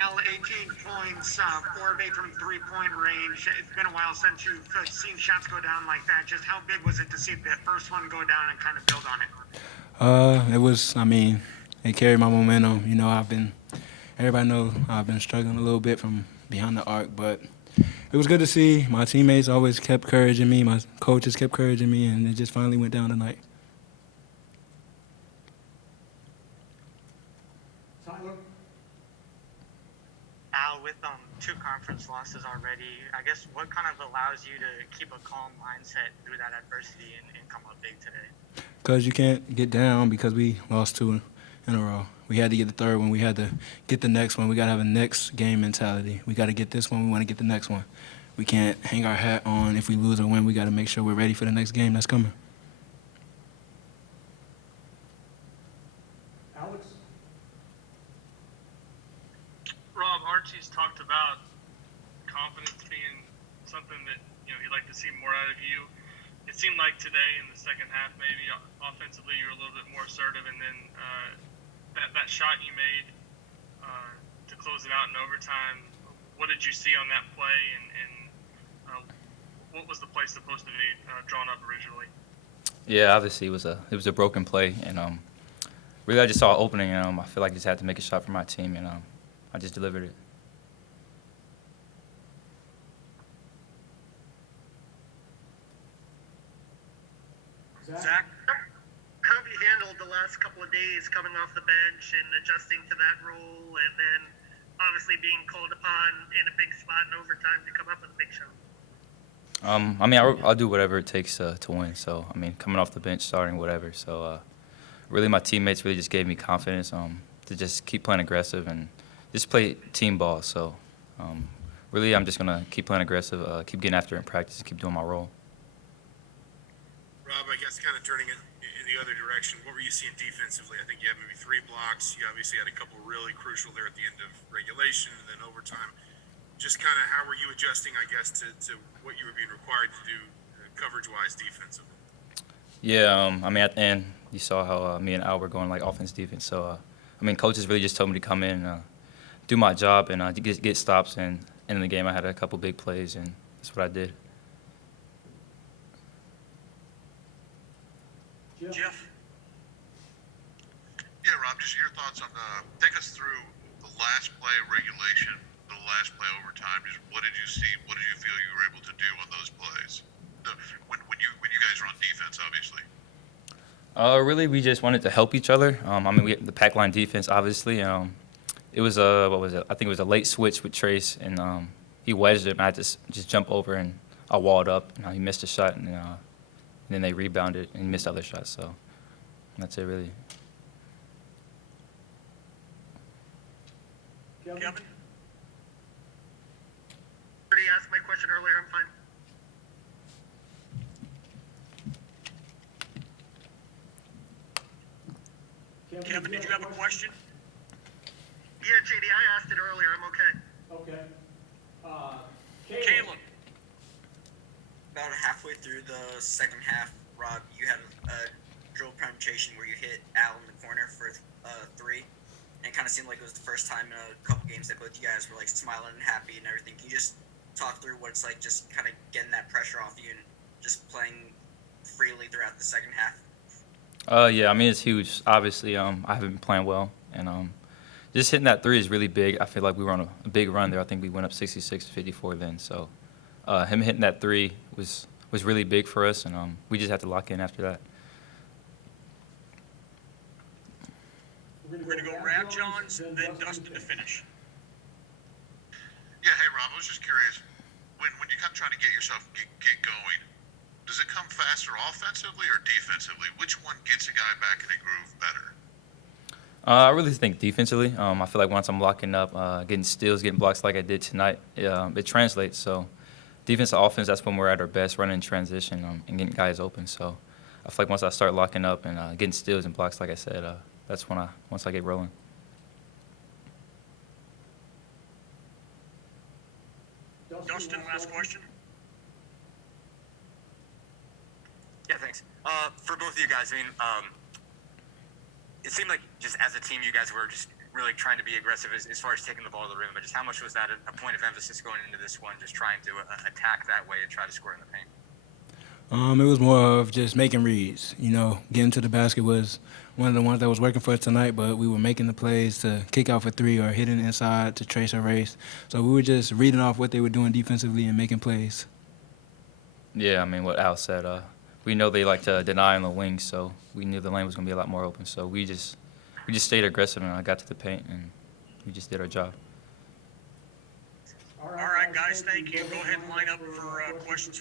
Al, 18 points, 4 of 8 from three-point range. It's been a while since you've seen shots go down like that. Just how big was it to see the first one go down and kind of build on it? It was. I mean, it carried my momentum. Everybody knows I've been struggling a little bit from behind the arc, but it was good to see. My teammates always kept encouraging me. My coaches kept encouraging me, and it just finally went down tonight. Tyler? Al, with two conference losses already, I guess what kind of allows you to keep a calm mindset through that adversity and come up big today? Because you can't get down because we lost two in a row. We had to get the third one. We had to get the next one. We got to have a next game mentality. We got to get this one. We want to get the next one. We can't hang our hat on if we lose or win. We got to make sure we're ready for the next game that's coming. Alex? Rob, Archie's talked about confidence being something that he'd like to see more out of you. It seemed like today in the second half, maybe offensively you were a little bit more assertive, and then that shot you made to close it out in overtime. What did you see on that play, and what was the play supposed to be drawn up originally? Yeah, obviously it was a broken play, and really I just saw an opening, and I feel like I just had to make a shot for my team, and I just delivered it. Zach, how have you handled the last couple of days coming off the bench and adjusting to that role, and then obviously being called upon in a big spot in overtime to come up with a big shot? I mean, I'll do whatever it takes to win. So, I mean, coming off the bench, starting, whatever. So, really, my teammates really just gave me confidence to just keep playing aggressive and just play team ball. So, really, I'm just going to keep playing aggressive, keep getting after it in practice, and keep doing my role. Rob, I guess kind of turning it in the other direction, what were you seeing defensively? I think you had maybe 3 blocks. You obviously had a couple really crucial there at the end of regulation and then overtime. Just kind of how were you adjusting, I guess, to what you were being required to do coverage-wise defensively? Yeah, I mean, at the end, you saw how me and Al were going like offense, defense. So, I mean, coaches really just told me to come in, do my job, and get stops. And in the game, I had a couple big plays, and that's what I did. Jeff? Yeah, Rob, just your thoughts on take us through the last play of regulation, the last play overtime. Just what did you see? What did you feel you were able to do on those plays? When you guys are on defense, obviously. Really, we just wanted to help each other. I mean, the pack line defense, obviously. It was what was it? I think it was a late switch with Trace, and he wedged it, and I just jump over, and I walled up, and he missed a shot, and then they rebounded and missed other shots. So that's it, really. Kevin? Already asked my question earlier. I'm fine. Kevin, did you have a question? Yeah, JD, I asked it earlier. I'm okay. Okay. Caleb. About halfway through the second half, Rob, you had a dribble penetration where you hit Al in the corner for 3, and it kind of seemed like it was the first time in a couple games that both you guys were like smiling and happy and everything. Can you just talk through what it's like, just kind of getting that pressure off you and just playing freely throughout the second half? Yeah, I mean, it's huge. Obviously, I haven't been playing well, and just hitting that 3 is really big. I feel like we were on a big run there. I think we went up 66-54 then. So him hitting that 3 was really big for us, and we just had to lock in after that. We're going to go Rab Johns, then Dustin to finish. Yeah, hey Rob, I was just curious. When you're kind of trying to get yourself get going, does it come faster offensively or defensively? Which one gets a guy back in a groove better? I really think defensively. I feel like once I'm locking up, getting steals, getting blocks like I did tonight, it translates. So defense and offense, that's when we're at our best, running in transition and getting guys open. So I feel like once I start locking up and getting steals and blocks, like I said, that's once I get rolling. Dustin, last question. Yeah, thanks. For both of you guys, I mean, it seemed like just as a team, you guys were just really trying to be aggressive as far as taking the ball to the rim, but just how much was that a point of emphasis going into this one, just trying to attack that way and try to score in the paint? It was more of just making reads. You know, getting to the basket was one of the ones that was working for us tonight, but we were making the plays to kick out for three or hitting inside to trace a race. So we were just reading off what they were doing defensively and making plays. Yeah, I mean, what Al said, we know they like to deny on the wings, so we knew the lane was going to be a lot more open. So we just stayed aggressive, and I got to the paint, and we just did our job. All right, guys, thank you. Go ahead and line up for questions